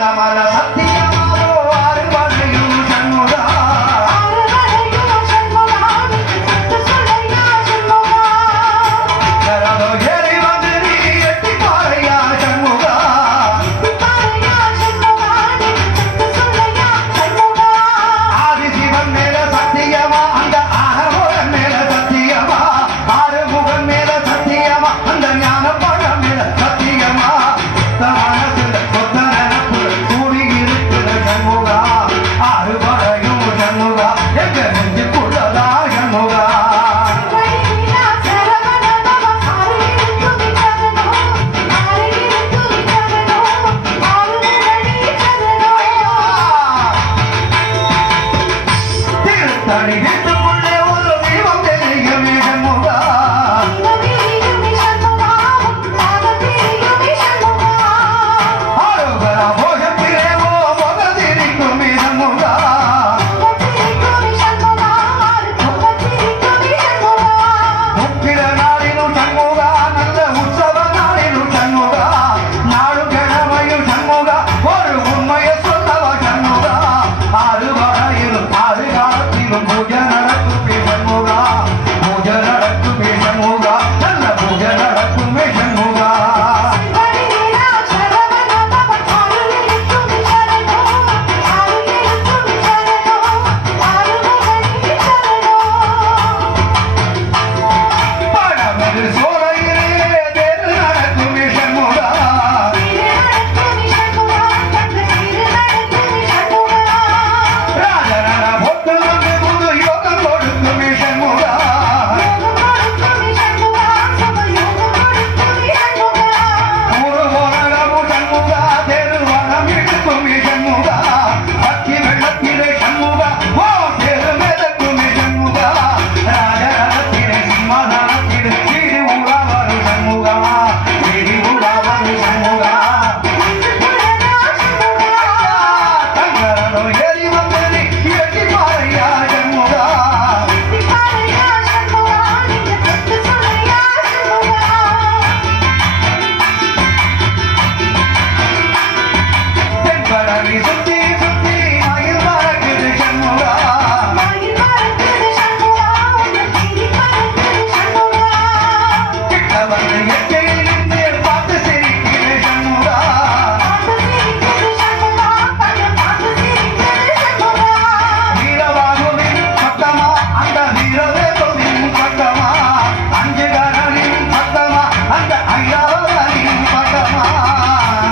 हमारा सत्या मारो। Everybody Come on, y'all.